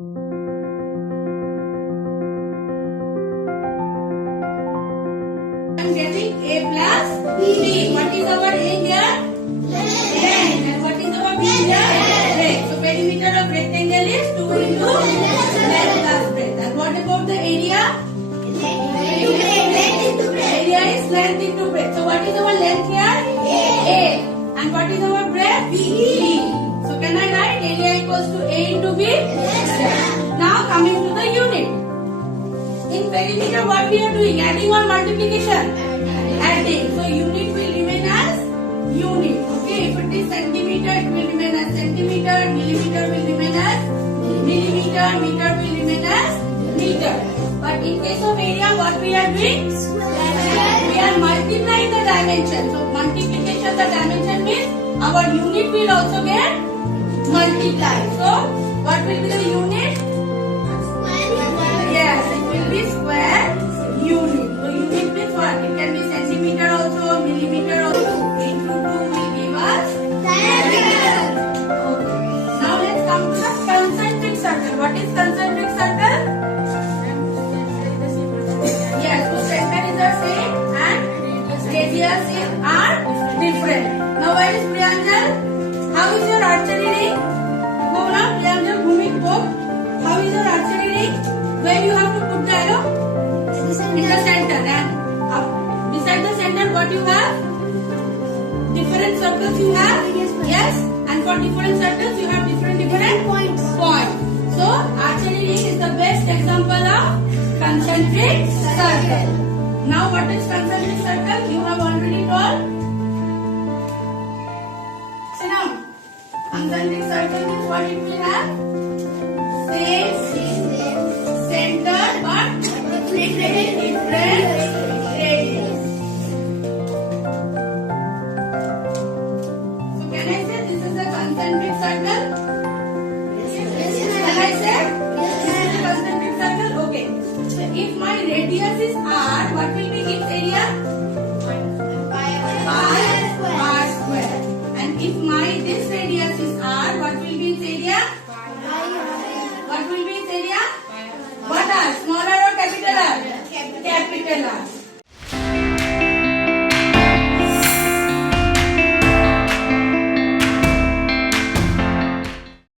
I'm getting A plus B. What is our A here? Length. And what is our B here? Breadth. So perimeter of rectangle is 2 into length plus breadth. And what about the area? Area is length into breadth. So what is our length here? A. And what is our breadth? B. So can I write area equals to A into B? Now coming to the unit. In perimeter what we are doing? Adding or multiplication? Adding. So unit will remain as unit. Okay. If it is centimeter, it will remain as centimeter. Millimeter will remain as millimeter. Meter will remain as meter. But in case of area, what we are doing? We are multiplying the dimension. So multiplication the dimension means our unit will also get multiplied. So what will be the unit? Yes, it will be square unit. So unit means what? It can be centimeter also, millimeter also. 8 into 2 will give us centimeter. Okay. Now let's come to the concentric circle. What is concentric circle? Yes, so center is the same and radius are different. Now where is Priyanjal? How is your archery ring? Go now, Priyanjal, Bhumik, go. How is your archery ring? Where you have to put the arrow? In the center. And up. Beside the center, what you have? Different circles you have? Yes. And for different circles, you have different points. So, archery ring is the best example of concentric circle. Now, what is concentric circle? You have already told. So now, concentric circle means what it will have? Same center but different radius. So can I say this is a concentric circle? Can I say this is a concentric circle? Okay. So if my radius is r, what will be its area? Pi r square. And if my this radius is r, what will be its area? What will be its area? What R? Small r or capital R? Capital R.